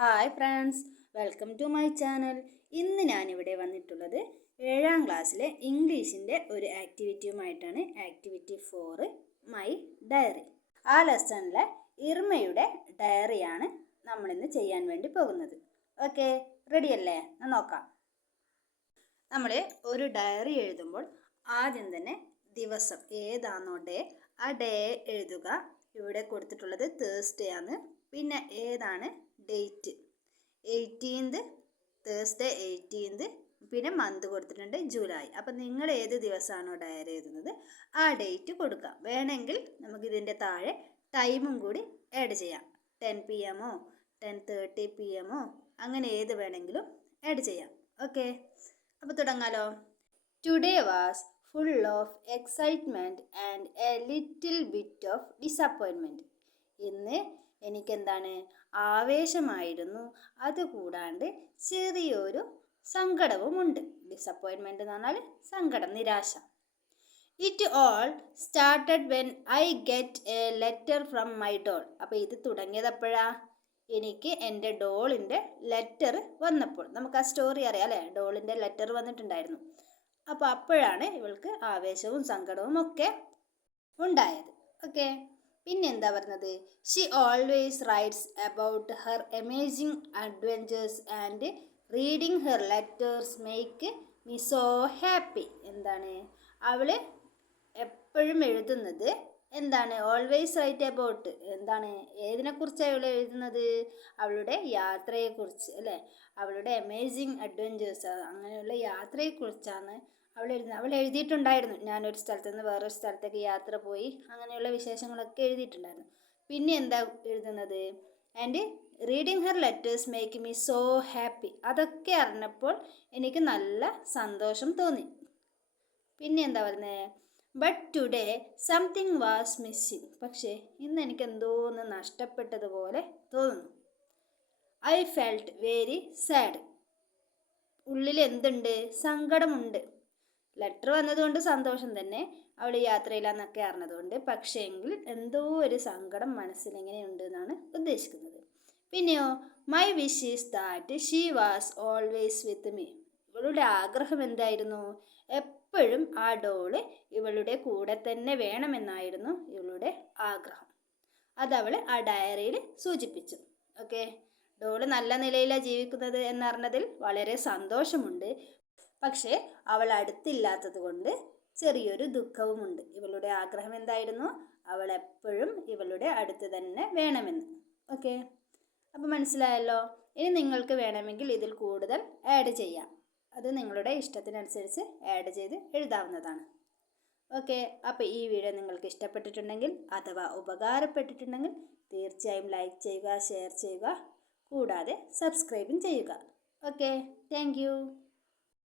Hi friends, welcome to my channel. ഇന്ന് ഞാനിവിടെ വന്നിട്ടുള്ളത് 7ാം ക്ലാസ്സിലെ ഇംഗ്ലീഷിൻ്റെ ഒരു ആക്ടിവിറ്റിയുമായിട്ടാണ്. Activity 4 my diary. ആ ലെസണിലെ ഇർമയുടെ ഡയറിയാണ് നമ്മളിന്ന് ചെയ്യാൻ വേണ്ടി പോകുന്നത്. ഓക്കെ, റെഡിയല്ലേ? നോക്കാം. നമ്മൾ ഒരു ഡയറി എഴുതുമ്പോൾ ആദ്യം തന്നെ ദിവസം ഏതാണോ ഡേ, ആ ഡേ എഴുതുക. ഇവിടെ കൊടുത്തിട്ടുള്ളത് തേഴ്സ്ഡേ ആണ്. പിന്നെ ഏതാണ് ഡേറ്റ്, 18th തേഴ്സ്ഡേ 18th. പിന്നെ മന്ത് കൊടുത്തിട്ടുണ്ട് ജൂലൈ. അപ്പം നിങ്ങൾ ഏത് ദിവസമാണോ ഡയറി എഴുതുന്നത് ആ ഡേറ്റ് കൊടുക്കാം. വേണമെങ്കിൽ നമുക്കിതിൻ്റെ താഴെ ടൈമും കൂടി ആഡ് ചെയ്യാം. 10 PM 10:30 PM അങ്ങനെ ഏത് വേണമെങ്കിലും ആഡ് ചെയ്യാം. ഓക്കെ, അപ്പോൾ തുടങ്ങാലോ. Today was full of excitement and a little bit of disappointment. ഇന്ന് എനിക്കെന്താണ്, ആവേശമായിരുന്നു, അതുകൂടാണ്ട് ചെറിയൊരു സങ്കടവുമുണ്ട്. ഡിസപ്പോയിൻമെൻറ്റ് എന്ന് പറഞ്ഞാൽ സങ്കടം, നിരാശ. It all started when I get a letter from my doll. അപ്പോൾ ഇത് തുടങ്ങിയതപ്പോഴാ, എനിക്ക് എൻ്റെ ഡോളിൻ്റെ ലെറ്റർ വന്നപ്പോൾ. നമുക്ക് ആ സ്റ്റോറി അറിയാം അല്ലേ, ഡോളിൻ്റെ ലെറ്റർ വന്നിട്ടുണ്ടായിരുന്നു. അപ്പോൾ അപ്പോഴാണ് ഇവൾക്ക് ആവേശവും സങ്കടവും ഒക്കെ ഉണ്ടായത്. ഓക്കെ, പിന്നെ എന്താ പറഞ്ഞത്, she always writes about her amazing adventures and reading her letters make me so happy. എന്താണ്, അവൾ എപ്പോഴും എഴുതുന്നത് എന്താണ്, ഓൾവേസ് റൈറ്റ് അബൌട്ട്, എന്താണ്, ഏതിനെക്കുറിച്ചാണ് അവൾ എഴുതുന്നത്, അവളുടെ യാത്രയെക്കുറിച്ച് അല്ലേ, അവളുടെ അമേസിങ് അഡ്വെഞ്ചേഴ്സ്, അങ്ങനെയുള്ള യാത്രയെക്കുറിച്ചാണ് അവൾ എഴുതുന്നത്. അവൾ എഴുതിയിട്ടുണ്ടായിരുന്നു, ഞാനൊരു സ്ഥലത്ത് നിന്ന് വേറൊരു സ്ഥലത്തേക്ക് യാത്ര പോയി, അങ്ങനെയുള്ള വിശേഷങ്ങളൊക്കെ എഴുതിയിട്ടുണ്ടായിരുന്നു. പിന്നെ എന്താ എഴുതുന്നത്, and reading her letters make me so happy. അതൊക്കെ അറിഞ്ഞപ്പോൾ എനിക്ക് നല്ല സന്തോഷം തോന്നി. പിന്നെ എന്താ പറയുന്നത്, but today something was missing. പക്ഷേ ഇന്ന് എനിക്ക് എന്തോ ഒന്ന് നഷ്ടപ്പെട്ടതുപോലെ തോന്നുന്നു. I felt very sad. ഉള്ളിൽ എന്തുണ്ട്, സങ്കടമുണ്ട്. ലെറ്റർ വന്നതുകൊണ്ട് സന്തോഷം തന്നെ, അവൾ യാത്രയിലാന്നൊക്കെ അറിഞ്ഞതുകൊണ്ട്. പക്ഷേ എങ്കിൽ എന്തോ ഒരു സങ്കടം മനസ്സിലിങ്ങനെ ഉണ്ട് എന്നാണ് ഉദ്ദേശിക്കുന്നത്. പിന്നെയോ, my wish is that she was always with me. ഇവളുടെ ആഗ്രഹം എന്തായിരുന്നു, എപ്പോഴും ആ ഡോള് ഇവളുടെ കൂടെ തന്നെ വേണമെന്നായിരുന്നു ഇവളുടെ ആഗ്രഹം. അതവൾ ആ ഡയറിയിൽ സൂചിപ്പിച്ചു. ഓക്കെ, ഡോള് നല്ല നിലയിലാണ് ജീവിക്കുന്നത് എന്നറിഞ്ഞതിൽ വളരെ സന്തോഷമുണ്ട്. പക്ഷേ അവൾ അടുത്തില്ലാത്തത് കൊണ്ട് ചെറിയൊരു ദുഃഖവുമുണ്ട്. ഇവളുടെ ആഗ്രഹം എന്തായിരുന്നു, അവൾ എപ്പോഴും ഇവളുടെ അടുത്ത് തന്നെ വേണമെന്ന്. ഓക്കെ, അപ്പോൾ മനസ്സിലായല്ലോ. ഇനി നിങ്ങൾക്ക് വേണമെങ്കിൽ ഇതിൽ കൂടുതൽ ആഡ് ചെയ്യാം. അത് നിങ്ങളുടെ ഇഷ്ടത്തിനനുസരിച്ച് ആഡ് ചെയ്ത് എഴുതാവുന്നതാണ്. ഓക്കെ, അപ്പോൾ ഈ വീഡിയോ നിങ്ങൾക്ക് ഇഷ്ടപ്പെട്ടിട്ടുണ്ടെങ്കിൽ അഥവാ ഉപകാരപ്പെട്ടിട്ടുണ്ടെങ്കിൽ തീർച്ചയായും ലൈക്ക് ചെയ്യുക, ഷെയർ ചെയ്യുക, കൂടാതെ സബ്സ്ക്രൈബും ചെയ്യുക. Okay, thank you.